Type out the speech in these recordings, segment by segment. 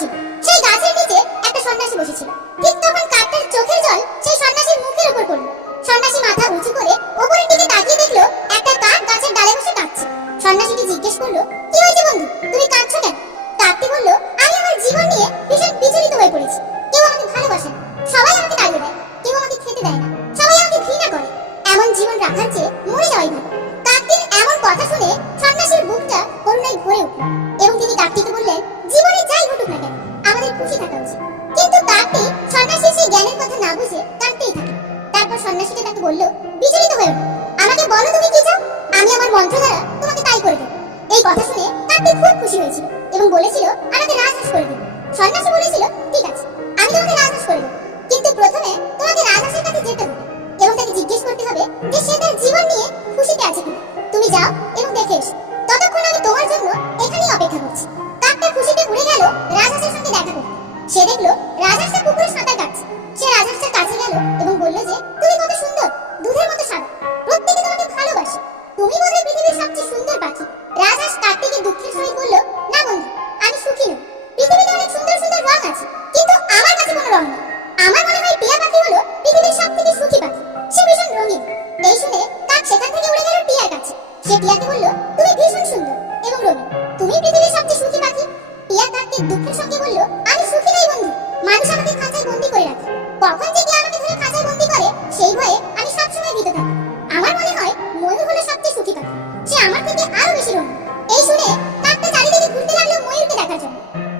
ছিল। সেই গাছের নিচে একটা সন্ন্যাসী বসেছিল। ঠিক তখন কাকটার চোখের জল সেই সন্ন্যাসীর মুখের উপর পড়ল। সন্ন্যাসী মাথা উঁচু করে উপরের দিকে তাকিয়ে দেখলো একটা কাক গাছের ডালে বসে কাঁদছে। সন্ন্যাসীটি জিজ্ঞেস করলো, কি হয়েছে বন্ধু, তুমি কাঁদছো কেন? কাকটি বলল, আমি আমার জীবন নিয়ে ভীষণ বিচলিত হয়ে পড়েছি। কেউ আমাকে ভালোবাসে না, সবাই আমাকে তাড়িয়ে দেয়, কেউ আমাকে খেতে দেয় না, সবাই আমাকে ঘৃণা করে। এমন জীবন রাখার চেয়ে মরে যাওয়াই ভালো। কাকটির এমন কথা শুনে সন্ন্যাসীর বুকটা করুণায় ভরে উঠল এবং তিনি কাকটিকে বললেন, জীবনে যাই ঘটুক না কেন আমাদের খুশি থাকা উচিত। কিন্তু কাকটি সন্ন্যাসীর সেই জ্ঞানের কথা না বুঝে কাঁদতেই থাকে। তারপর সন্ন্যাসীটা তাকে বলল, বিচলিত হয়ে ওঠো, আমাকে বলো তুমি কি চাও, আমি আমার মন্ত্র দ্বারা তোমাকে তাই করে দেব। এই কথা শুনে কাকটি খুব খুশি হয়েছিল এবং বলেছিল, আমাকে রাজহাঁস করে দেব। সন্ন্যাসী বলেছিল, ঠিক আছে, আমি তোমাকে রাজহাঁস করে দেব, কিন্তু প্রথমে তোমাকে রাজহাঁসের কাছে যেতে হবে এবং তাকে জিজ্ঞেস করতে হবে যে সে তার জীবন নিয়ে খুশিতে আছে কিনা। তুমি যাও এবং দেখে এসো, ততক্ষণ আমি তোমার জন্য এখানেই অপেক্ষা করছি। কাকটা খুশিতে উড়ে গেল রাজহাঁসের সঙ্গে দেখা করতে। সে দেখলো রাজহাঁসটা পুকুরে সাঁতার কাটছে। সে রাজহাঁসটার কাছে গেল এবং বলল যে, তুমি কত সুন্দর, দুধের মতো সাদা, প্রত্যেকে তোমাকে ভালোবাসে, তুমি বোধহয় পৃথিবীর সবচেয়ে সুন্দর পাখি। রাজহাঁস কাকটিকে দুঃখের সহিত বলল, না বন্ধু, আমি সুখী নই। পৃথিবীতে অনেক সুন্দর সুন্দর রং আছে, কিন্তু আমার কাছে কোনো রং নেই। আমার মনে হয় টিয়া পাখি হলো পৃথিবীর সবথেকে সুখী পাখি, সে ভীষণ রঙিন। এই শুনে কাক সেখান থেকে উড়ে গেল টিয়ার কাছে। সে টিয়াকে বলল, তুমি ভীষণ সুন্দর এবং রঙিন, তুমি পৃথিবীর সবচেয়ে সুখী পাখি। টিয়া কাককে দুঃখের সঙ্গে বলল, আমি সুখী নই বন্ধু, মানুষ আমাকে খাঁচায় বন্দি করে রাখে, কখন যে কে আমাকে ধরে খাঁচায় বন্দি করে সেই ভয়ে আমি সবসময় ভীত থাকি। আমার মনে হয় ময়ূর হলো সবচেয়ে সুখী পাখি, সে আমার থেকে আরো বেশি রঙিন। এই শুনে কাকটা চারিদিকে ঘুরতে লাগলো ময়ূরকে দেখার জন্য।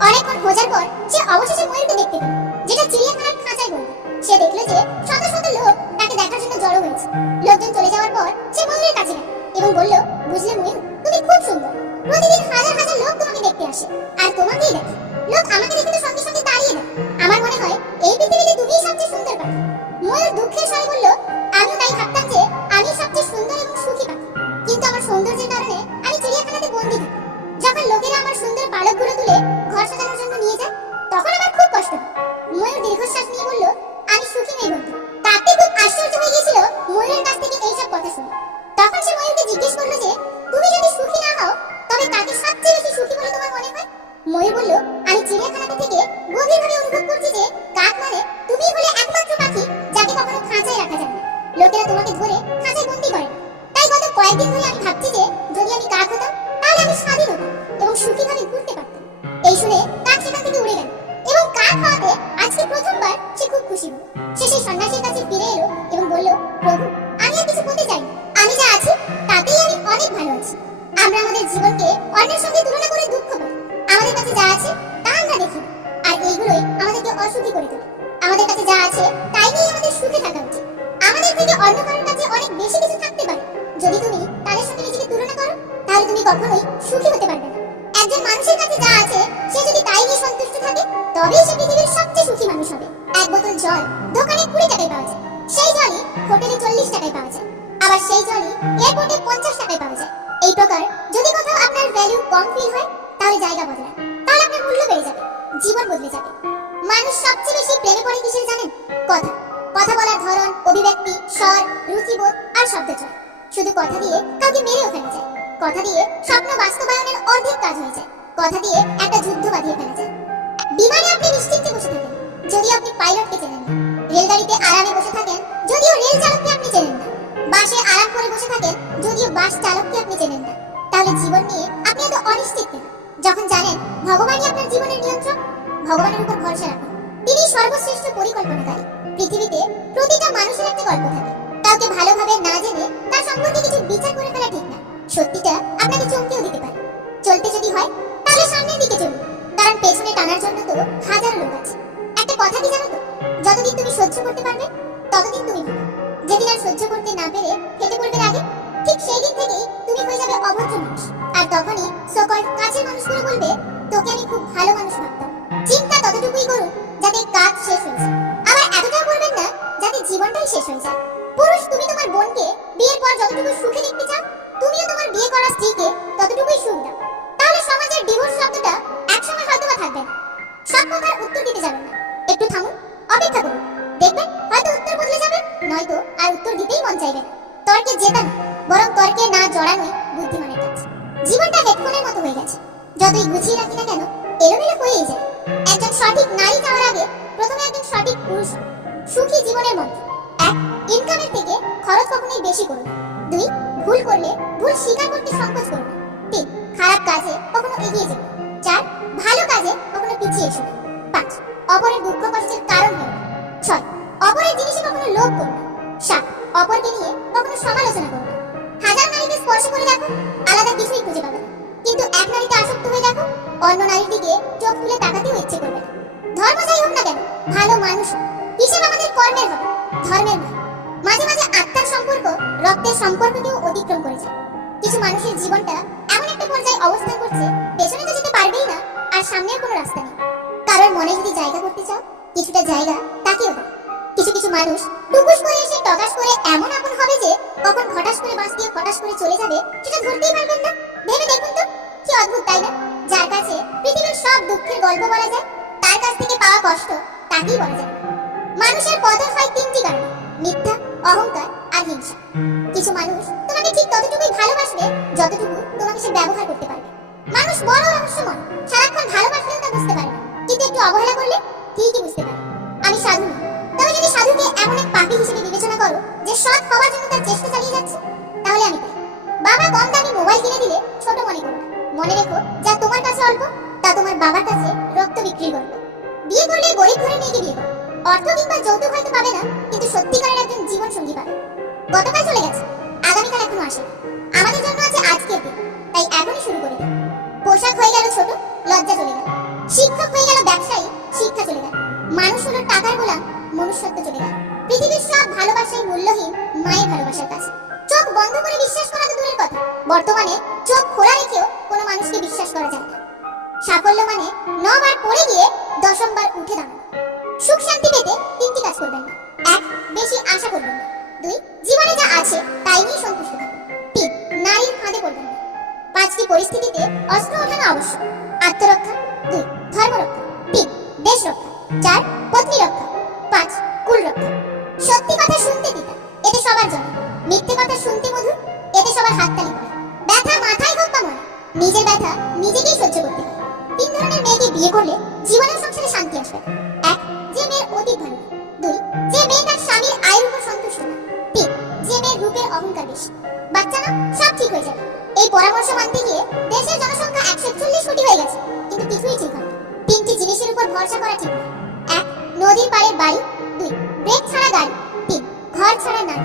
অনেকক্ষণ খোঁজার পর সে অবশেষে ময়ূরকে দেখতে পেল, যেটা চিড়িয়াখানার খাঁচায় বন্দি। সে দেখলো যে শত শত লোক তাকে দেখার জন্য জড়ো হয়েছে। লোকজন চলে যাওয়ার পর সে ময়ূরের কাছে গেল এবং বলল, বুঝলে ময়ূর, তুমি খুব সুন্দর, প্রতিদিন হাজার হাজার লোক তোমাকে দেখতে আসে আর তোমাকেই দেখে। লোক আমাকে দেখে তো সঙ্গে সঙ্গে তাড়িয়ে দেয়। আমার মনে হয় এই পৃথিবীতে তুমিই সবচেয়ে সুন্দর পাখি। ময়ূর দুঃখের স্বরে বলল, আমি তাই ভাবতাম যে আমি সবচেয়ে সুন্দর এবং সুখী পাখি, কিন্তু আমার সৌন্দর্যের কারণে আমি চিড়িয়াখানাতে বন্দি থাকি। যখন লোকেরা আমার সুন্দর পালকগুলো তুলে ঘর সাজানোর জন্য নিয়ে যায়, তখন আমার খুব কষ্ট হয়। ময়ূর দীর্ঘশ্বাস নিয়ে বলল, আমি সুখী নই বন্ধু। কাকটি খুব আশ্চর্য হয়ে গিয়েছিল ময়ূরের কাছ থেকে এইসব কথা শুনে। তখন সে ময়ূরকে জিজ্ঞেস করলো যে, তুমি যদি সুখী না হও তবে কাকে সবচেয়ে বেশি সুখী বলে তোমার মনে হয়? ময়ূর বলল, আমি চিড়িয়াখানাতে থেকে গভীরভাবে অনুভব করছি যে কাক মানে তুমি হলে একমাত্র পাখি যাকে কখনো খাঁচায় রাখা যায় না। লোকেরা তোমাকে ধরে খাঁচায় বন্দি করে না। তাই গত কয়েকদিন ধরে আমি ভাবছি যে যদি আমি কাক হতাম তাহলে আমি স্বাধীন হতাম এবং সুখীভাবে ঘুরতে পারতাম। এই শুনে কাক সেখান থেকে উড়ে গেল এবং কাক হওয়াতে আজকে প্রথমবার সে খুব খুশি হলো। সে সেই সন্ন্যাসীর কাছে ফিরে এলো এবং বলল, প্রভু, আমি আর কিছু পেতে চাই না, আমি যা আছি তাতেই আমি অনেক ভালো আছি। আমরা আমাদের জীবনকে অন্যের সঙ্গে তুলনা করে দুঃখ পাই। আমাদের কাছে যা আছে তা আমরা দেখি আর এইগুলোই আমাদেরকে অসুখী করে তোলে। আমাদের কাছে যা আছে তাই নিয়ে আমাদের সুখে থাকা উচিত। আমাদের থেকে অন্য কারোর কাছে অনেক বেশি কিছু থাকতে পারে, যদি তুমি তাদের সঙ্গে নিজেকে তুলনা করো তাহলে তুমি কখনোই সুখী হতে পারবে না। একজন মানুষের কাছে যা আছে সে যদি তাই নিয়ে সন্তুষ্ট থাকে তবেই সে পৃথিবীর সবচেয়ে সুখী মানুষ হবে। এক বোতল জল দোকানে 20 টাকায় পাওয়া যায়, সেই জলই হোটেলে 40 টাকায় পাওয়া যায়, আবার সেই জলই এয়ারপোর্টে 50 টাকায় পাওয়া যায়। এই প্রকার যদি কোথাও আপনার ভ্যালু কম ফিল হয় তাহলে জায়গা বদলান, তাহলে আপনার মূল্য বেড়ে যাবে, জীবন বদলে যাবে। মানুষ সবচেয়ে বেশি প্রেমে পড়ে কিসের জানেন? কথা, কথা বলার ধরন, অভিব্যক্তি, স্বর, রুচিবোধ আর শব্দচয়। শুধু কথা দিয়ে কাউকে মেরেও ফেলা যায়, কথা দিয়ে স্বপ্ন বাস্তবায়নের অর্ধেক কাজ হয়ে যায়, কথা দিয়ে একটা যুদ্ধ বাঁধিয়ে ফেলা যায়। বিমানে আপনি নিশ্চিন্তে বসে থাকেন যদিও আপনি পাইলটকে চেনেন না। রেলগাড়িতে আরামে বসে থাকেন যদিও রেল চালককে আপনি চেনেন না। বাসে আরাম করে বসে থাকেন যদিও বাস চালককে আপনি চেনেন না। তাহলে জীবন নিয়ে আপনি এত অনিশ্চিত কেন? যখন জানেন ভগবানই আপনার জীবনের নিয়ন্ত্রক, ভগবানের উপর ভরসা রাখুন, তিনি সর্বশ্রেষ্ঠ পরিকল্পনাকারী। পৃথিবীতে প্রতিটা মানুষের একটা গল্প থাকে, কাউকে ভালোভাবে না জেনে তার সম্পর্কে কিছু বিচার করে ফেলা ঠিক না। সত্যিটা আপনাকে চমকেও দিতে পারে। চলতে যদি হয় তাহলে সামনের দিকে চলুন, কারণ পেছনে টানার জন্য তো হাজার লোক আছে। একটা কথা কি জানো তো, যতদিন তুমি সহ্য করতে পারবে ততদিন তুমি ভালো। যেদিন আর সহ্য করতে না পেরে ফেটে পড়বে আগে, ঠিক সেই দিন থেকেই তুমি হয়ে যাবে অভদ্র মানুষ। আর তখনই সকল কাছের মানুষগুলো বলবে, তোকে আমি খুব ভালো মানুষ ভাবতাম। চিন্তা ততটুকুই করুন যাতে কাজ শেষ হয়ে যায়, আবার এতটাও করবেন না যাতে জীবনটাই শেষ হয়ে যায়। পুরুষ, তুমি তোমার বোনকে বিয়ের পর যতটুকু সুখে দেখতে চাও, তুমিও তোমার বিয়ে করা স্ত্রীকে ততটুকুই সুখ দাও। তাহলে সমাজের ডিভোর্স শব্দটা একসময় হয়তোবা থাকবে না। সব কথার উত্তর দিতে যাবেন না, একটু থামুন, অপেক্ষা করুন, দেখবেন হয়তো উত্তর বদলে যাবে, নয়তো আর উত্তর দিতেই মন চাইবে না। তর্কে জেতা না, বরং তর্কে না জড়ানোই বুদ্ধিমানের কাজ। জীবনটা হেডফোনের মতো হয়ে গেছে, যতই গুছিয়ে রাখি না কেন এলোমেলো হয়েই যায়। একজন সঠিক নারী যাওয়ার আগে প্রথমে একজন সঠিক পুরুষ হও। সুখী জীবনের মন্ত্র: 1. ইনকামের থেকে খরচ কখনোই বেশি করো না। 2. ভুল করলে ভুল স্বীকার করতে সংকোচ করো না। 3. খারাপ কাজে কখনো এগিয়ে যেও না। 4. ভালো কাজে কখনো পিছিয়ে এসো না। 5. অপরের দুঃখ কষ্টের কারণ হও না। 6. অপরের জিনিসে কখনো লোভ করো না। 7. অপরকে নিয়ে কখনো সমালোচনা করো না। হাজার নারীকে স্পর্শ করে দেখো, আলাদা কিছুই খুঁজে পাবে না। কিন্তু এক নারীতে আসক্ত হয়ে দেখো, অন্য নারীর দিকে চোখ তুলে তাকাতেও ইচ্ছে করবে না। ধর্ম যাই হোক না কেন, ভালো মানুষ হও। হিসেব আমাদের কর্মের হবে, ধর্মের নয়। মাঝে মাঝে আত্মার সম্পর্ক রক্তের সম্পর্ককেও অতিক্রম করে যায়। কিছু মানুষের জীবনটা এমন একটা পর্যায়ে অবস্থান করছে, পেছনে তো যেতে পারবেই না, আর সামনের কোনো রাস্তা নেই। কারোর মনে যদি জায়গা করতে চাও, কিছুটা জায়গা তাকেও দাও। কিছু কিছু মানুষ টুকুস করে এসে টকাস করে এমন আপন হবে যে কখন হঠাৎ করে বাঁশ দিয়ে হঠাৎ করে চলে যাবে সেটা ধরতেই পারবেন না। ভেবে দেখুন তো, কি অদ্ভুত তাই না? যার কাছে পৃথিবীর সব দুঃখের গল্প বলা যায়, তার কাছ থেকে পাওয়া কষ্ট তাকেই বলা যায় না। মানুষের পতন হয় তিনটি কারণে: মিথ্যা, অহংকার আর হিংসা। কিছু মানুষ তোমাকে ঠিক ততটুকুই ভালোবাসবে যতটুকু তোমাকে সে ব্যবহার করতে পারবে। মানুষ বড় রহস্যময়, সারাক্ষণ ভালোবাসলেও তা বুঝতে পারে না, কিন্তু একটু অবহেলা করলে ঠিকই বুঝতে পারে। আমি সাধু নই, তবে যদি সাধুকে এমন এক পাপী হিসেবে বিবেচনা করো যে সৎ হওয়ার জন্য তার চেষ্টা চালিয়ে যাচ্ছে, তাহলে আমি পাই। বাবা কম দামি মোবাইল কিনে দিলে ছোট মনে করো না। মনে রেখো, যা তোমার কাছে অল্প তা তোমার বাবার কাছে রক্ত বিক্রির গল্প। বিয়ে করলে গরিব ঘরে মেয়েকে বিয়ে করো। অর্থ কিংবা যৌতুক হয়তো পাবে না, কিন্তু সত্যিকারের একজন জীবন সঙ্গী পাবে। গতকাল চলে গেছে, আগামীকাল এখনো আসে। আমাদের জন্য আছে আজকের দিন, তাই এখনই শুরু করে দিন। পোশাক হয়ে গেল ছোট, লজ্জা চলে গেল। শিক্ষক হয়ে গেল ব্যবসায়ী, শিক্ষা চলে গেল। মানুষ হলো টাকার গোলাম, মনুষ্যত্ব চলে গেল। পৃথিবীর সব ভালোবাসাই মূল্যহীন মায়ের ভালোবাসার কাছে। চোখ বন্ধ করে বিশ্বাস করা তো দূরের কথা, বর্তমানে চোখ খোলা রেখেও কোনো মানুষকে বিশ্বাস করা যায় না। সাফল্য মানে 9 বার পড়ে গিয়ে 10ম বার উঠে দাঁড়ানো। সুখ শান্তি পেতে তিনটি কাজ করবেন না: 1. বেশি আশা করবেন না। 2. জীবনে যা আছে তাই নিয়ে সন্তুষ্ট থাকুন। 3. নারীর ফাঁদে পড়বেন না। 5টি পরিস্থিতিতে অস্ত্র ওঠানো আবশ্যক: আত্মরক্ষা, 2. ধর্ম রক্ষা, 3. দেশ রক্ষা, 4. পত্নী রক্ষা, 5. কুল রক্ষা। সত্যি কথা শুনতে তিতা, এতে সবার জন্য। মিথ্যে কথা শুনতে মধুর, এতে সবার হাততালি পড়ে। ব্যথা মাথায় হোক বা মনে, নিজের ব্যথা নিজেকেই সহ্য করতে হয়। 3 ধরনের মেয়েকে বিয়ে করলে জীবনের সংসারে শান্তি আসবে: 1. যে মেয়ের অতীত ভালো না। 2. যে মেয়ে তার স্বামীর আয়ের উপর সন্তুষ্ট না। 3. যে মেয়ের রূপের অহংকার বেশি। বাচ্চা না, সব ঠিক হয়ে যাবে। এই পরামর্শ মানতে গিয়ে দেশের জনসংখ্যা 141 কোটি হয়ে গেছে, কিন্তু কিছুই ঠিক হয় না। 3টি জিনিসের উপর ভরসা করা ঠিক নয়: 1. নদীর পাড়ের বাড়ি, 2. ব্রেক ছাড়া গাড়ি, 3. ঘর ছাড়া নারী।